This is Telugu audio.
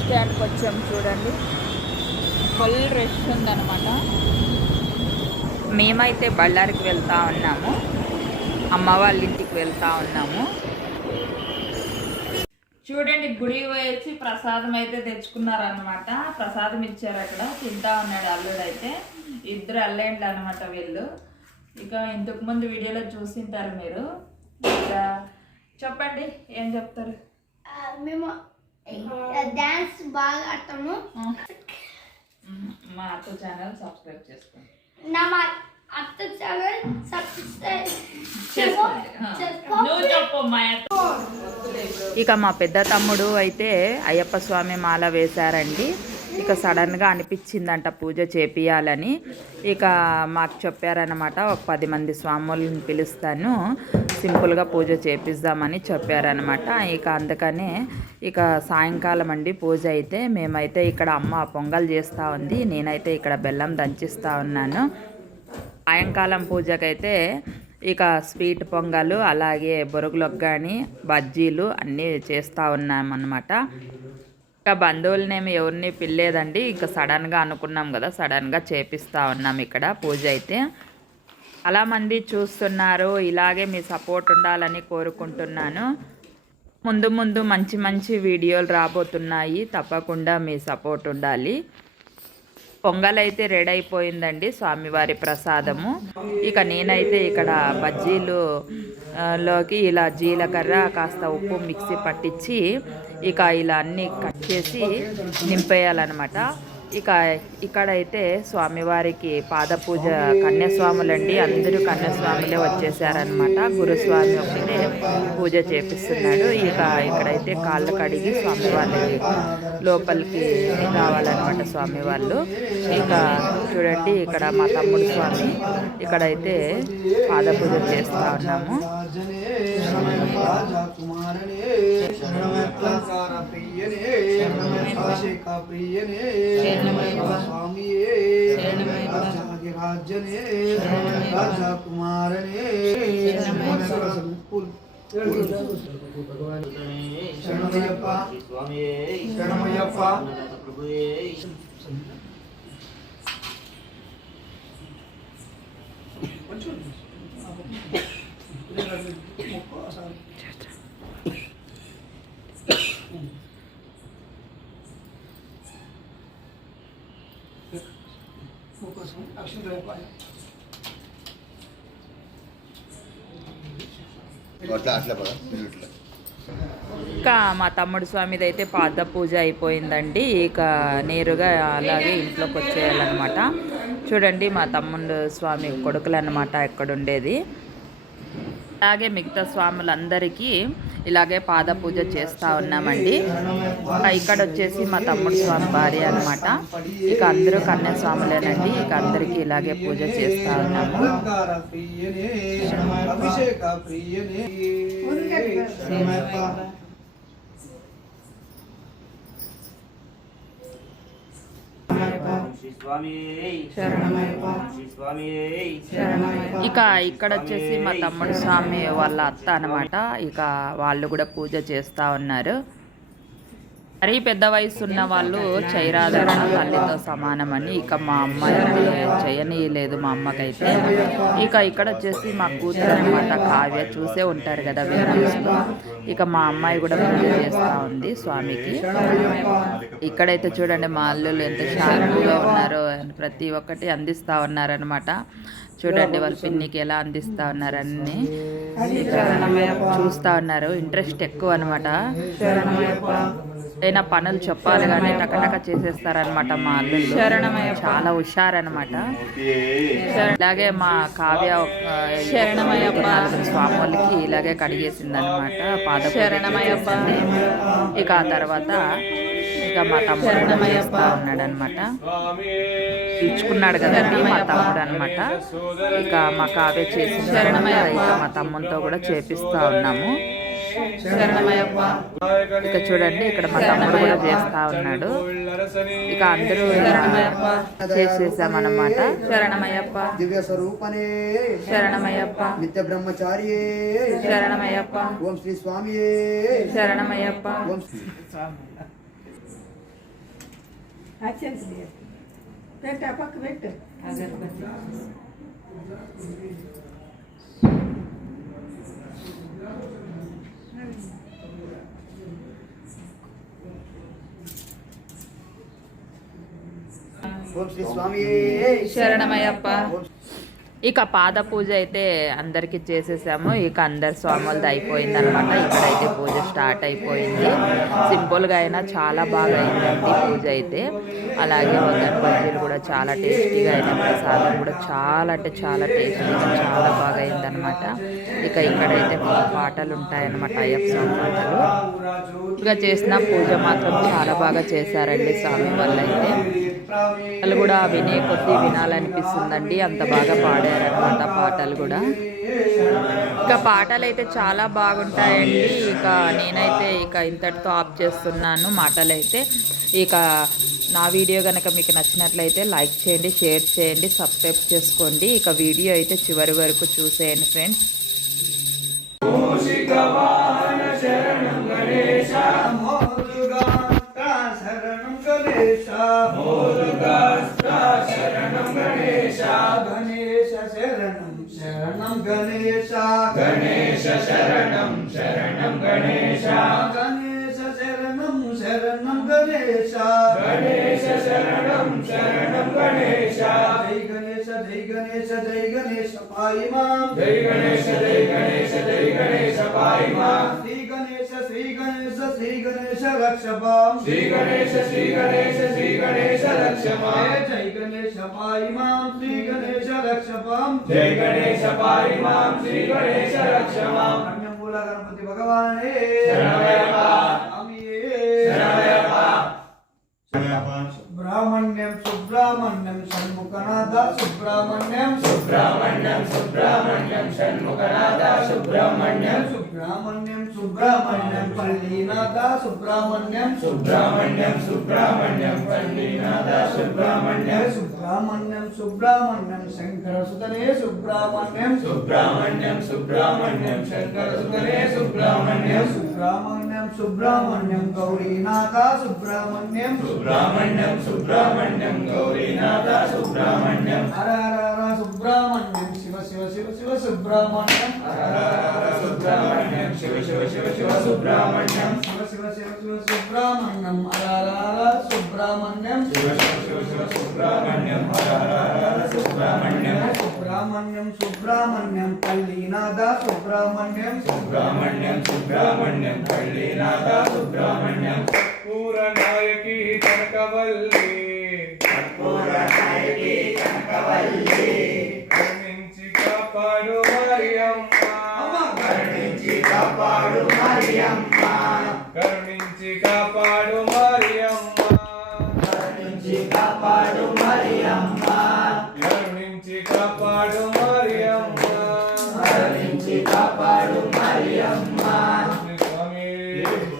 స్టాండ్కి వచ్చాం చూడండి. ఫుల్ రష్ ఉందనమాట మేమైతే బళ్ళారికి వెళ్తా ఉన్నాము. అమ్మ వాళ్ళ ఇంటికి వెళ్తా ఉన్నాము. చూడండి గుడి వచ్చి ప్రసాదం అయితే తెచ్చుకున్నారనమాట ప్రసాదం ఇచ్చారు అక్కడ. తింటా ఉన్నాడు అల్లుడు అయితే. ఇద్దరు అల్లేండ్లు అనమాట వీళ్ళు. ఇక ఇంతకు ముందు వీడియోలో చూసింటారు మీరు. ఇక చెప్పండి ఏం చెప్తారు? మేము డాన్స్ బాగా ఆడతాము. మా అత్త ఛానల్ సబ్స్క్రైబ్ చేసుకోండి నా మా అత్త ఛానల్ సబ్స్క్రైబ్ మా అత్త. ఇక మా పెద్ద తమ్ముడు అయితే అయ్యప్ప స్వామి మాల వేశారండి. ఇక సడన్గా అనిపించిందంట పూజ చేపియాలని ఇక మాకు చెప్పారనమాట ఒక పది మంది స్వాములను పిలుస్తాను సింపుల్గా పూజ చేపిద్దామని చెప్పారనమాట ఇక అందుకనే ఇక సాయంకాలం అండి పూజ అయితే మేమైతే ఇక్కడ అమ్మ పొంగల్ చేస్తూ ఉంది నేనైతే ఇక్కడ బెల్లం దంచిస్తూ ఉన్నాను. సాయంకాలం పూజకైతే ఇక స్వీట్ పొంగలు అలాగే బొరుగులకు కానీ బజ్జీలు అన్నీ చేస్తూ ఉన్నామన్నమాట. ఇంకా బంధువులనేమి ఎవరిని పిల్లేదండి. ఇంకా సడన్గా అనుకున్నాం కదా సడన్గా చేపిస్తూ ఉన్నాం ఇక్కడ పూజ అయితే. చాలా మంది చూస్తున్నారు ఇలాగే మీ సపోర్ట్ ఉండాలని కోరుకుంటున్నాను. ముందు ముందు మంచి మంచి వీడియోలు రాబోతున్నాయి తప్పకుండా మీ సపోర్ట్ ఉండాలి. పొంగల్ అయితే రెడీ అయిపోయిందండి స్వామివారి ప్రసాదము. ఇక నేనైతే ఇక్కడ బజ్జీలు లోకి ఇలా జీలకర్ర కాస్త ఉప్పు మిక్సీ పట్టించి ఇక ఇలా అన్నీ కట్ చేసి నింపేయాలన్నమాట. ఇక ఇక్కడైతే స్వామివారికి పాద పూజ కన్యాస్వాములండి. అందరూ కన్యాస్వాములే వచ్చేసారనమాట గురుస్వామి ఒకటే పూజ చేపిస్తున్నాడు. ఇక ఇక్కడైతే కాళ్ళు కడిగి స్వామివారి లోపలికి రావాలన్నమాట స్వామి వాళ్ళు ఇక చూడండి ఇక్కడ మా తమ్ముడు స్వామి ఇక్కడైతే పాద పూజ చేస్తూ ఉన్నాము. शरणमयकार प्रियने अभिषेका प्रियने स्वामिये राजाधिराजने राजा कुमारने शरणमय्यप्प स्वामिये शरणमय्यप्प प्रभुये కొంచెం ఇంకా మా తమ్ముడు స్వామిది అయితే పాద పూజ అయిపోయిందండి. ఇక నేరుగా అలాగే ఇంట్లోకి వచ్చేయాలన్నమాట. చూడండి మా తమ్ముడు స్వామి కొడుకులు అన్నమాట ఇక్కడ ఉండేది అలాగే మిగతా స్వాములందరికీ ఇలాగే పాద పూజ చేస్తూ ఉన్నామండి. ఇక్కడ వచ్చేసి మా తమ్ముడు స్వామి భార్య అనమాట ఇక అందరూ కన్యా స్వాములేనండి ఇక అందరికీ ఇలాగే పూజ చేస్తూ ఉన్నాము. అభిషేక ప్రియనే శరణమయ్యప్ప ఇక ఇక్కడ వచ్చేసి మా తమ్ముడు స్వామి వాళ్ళ అత్త అనమాట ఇక వాళ్ళు కూడా పూజ చేస్తూ ఉన్నారు. మరీ పెద్ద వయసు ఉన్న వాళ్ళు చేయరాదట తల్లితో సమానమని ఇక మా అమ్మాయి చేయనీయలేదు మా అమ్మకైతే. ఇక ఇక్కడ వచ్చేసి మా కూతురు అనమాట కావ్య చూసే ఉంటారు కదా వీడియోస్లో ఇక మా అమ్మాయి కూడా పూజ చేస్తూ ఉంది స్వామికి. ఇక్కడైతే చూడండి మా అల్లులు ఎంత షార్ప్గా ఉన్నారో ప్రతి ఒక్కటి అందిస్తూ ఉన్నారనమాట చూడండి వాళ్ళ పిన్నికి ఎలా అందిస్తూ ఉన్నారని ఇక చూస్తూ ఉన్నారు. ఇంట్రెస్ట్ ఎక్కువ అనమాట ఏదైనా పనులు చెప్పాలి కానీ టకటక చేసేస్తారనమాట మా అల్లుళ్ళు. చాలా హుషారనమాట ఇలాగే మా కావ్య శరణమయ్యప్ప స్వామి వాళ్ళకి ఇలాగే కడిగేసింది అనమాట పాద ఇక ఆ తర్వాత ఇక మా తమ్ముడు ఉన్నాడు అనమాట ఇచ్చుకున్నాడు కదండి మా తమ్ముడు అనమాట ఇక మా కావ్య చేసి ఇక మా తమ్ముడితో కూడా చేపిస్తా ఉన్నాము. ఇక చూడండి ఇక్కడ మా తమ్ముడు కూడా చేస్తా ఉన్నాడు. ఇక అందరూ ఇలా చేసేసామన్నమాట. శరణమయ్యప్ప. దివ్య స్వరూపనే శరణమయ్యప్ప. నిత్య బ్రహ్మచారియే శరణమయ్యప్ప. ఓం శ్రీ స్వామియే. శరణమయ్యప్ప. ఓం శ్రీ. పెట్టు పక్క పెట్టు అగరబత్తి ఓం శ్రీ స్వామి శరణమయ్యప్ప. ఇక పాద పూజ అయితే అందరికి చేసేసాము. ఇక అందరి స్వాములది అయిపోయింది అనమాట ఇక్కడైతే పూజ స్టార్ట్ అయిపోయింది. సింపుల్గా అయినా చాలా బాగా అయిందండి పూజ అయితే. అలాగే వగన్ బజ్జీలు కూడా చాలా టేస్టీగా అయిన ప్రసాదం కూడా చాలా అంటే చాలా టేస్టీగా చాలా బాగా అయిందనమాట ఇక ఇక్కడైతే పాటలు ఉంటాయన్నమాట అయ్యప్ప స్వామి పాటలు. ఇక చేసిన పూజ మాత్రం చాలా బాగా చేశారండి స్వామి వల్ల అయితే. వాళ్ళు కూడా వినే కొద్దీ వినాలనిపిస్తుందండి. అంత బాగా పాడారనమాట పాటలు కూడా. ఇక పాటలు అయితే చాలా బాగుంటాయండి. ఇక నేనైతే ఇక ఇంతటితో ఆఫ్ చేస్తున్నాను. మాటలు అయితే ఇక నా వీడియో కనుక మీకు నచ్చినట్లయితే లైక్ చేయండి షేర్ చేయండి సబ్స్క్రైబ్ చేసుకోండి. ఇక వీడియో అయితే చివరి వరకు చూసేయండి ఫ్రెండ్స్. శరణం గణేశ. గణేశ పాయి మాం జై గణేశ జై గణేశ జై గణేశ పాయి మాం శ్రీ గణేశ శ్రీ గణేశ శ్రీ గణేశ రక్షపాం శ్రీ గణేశ శ్రీ గణేశ శ్రీ గణేశ రక్షపాం జై గణేశ పాయి మాం శ్రీ గణేశ రక్షపాం జై గణేశ పాయి మాం శ్రీ గణేశ రక్షపాం మూల గణపతి భగవానే శరణమయ్యప్ప స్వామియే శరణమయ్యప్ప సుబ్రహ్మణ్యం సుబ్రహ్మణ్యం షణ్ముఖనాథ సుబ్రహ్మణ్యం. సుబ్రహ్మణ్యం సుబ్రహ్మణ్యం షణ్ముఖనాథ సుబ్రహ్మణ్యం. సుబ్రహ్మణ్యం సుబ్రహ్మణ్యం పల్లీనాథ సుబ్రహ్మణ్యం సుబ్రహ్మణ్యం సుబ్రహ్మణ్యం పల్లీనాథ సుబ్రహ్మణ్యం. సుబ్రహ్మణ్యం సుబ్రహ్మణ్యం శంకర సుతనే సుబ్రహ్మణ్యం సుబ్రహ్మణ్యం సుబ్రహ్మణ్యం శంకర సుతనే సుబ్రహ్మణ్యం. సుబ్రహ్మణ్యం సుబ్రహ్మణ్యం గౌరీనాథ సుబ్రహ్మణ్యం సుబ్రహ్మణ్యం సుబ్రహ్మణ్యం గౌరీనాథ సుబ్రహ్మణ్యం. హర హర సుబ్రహ్మణ్యం శివ శివ శివ శివ సుబ్రహ్మణ్యం. హర హర సుబ్రహ్మణ్యం శివ శివ శివ శివ సుబ్రహ్మణ్యం శివ శివ శివ శివ సుబ్రహ్మణ్యం హర సుబ్రహ్మణ్యం శివ శివ శివ శివ సుబ్రహ్మణ్యం హర సుబ్రహ్మణ్యం సుబ్రహ్మణ్యం సుబ్రహ్మణ్యం పల్లీనాథ సుబ్రహ్మణ్యం సుబ్రహ్మణ్యం సుబ్రహ్మణ్యం పల్లీనాథ సుబ్రహ్మణ్యం పూరనాయకి కనకవల్లి కరుణించి కాపాడు మరియమ్మ. కరుణించి కాపాడు మరియమ్మ. కరుణించి కాపాడు మరియమ్మ. కరుణించి కాపాడు మరియమ్మ. కరుణించి కాపాడు మరియమ్మ. స్వామి.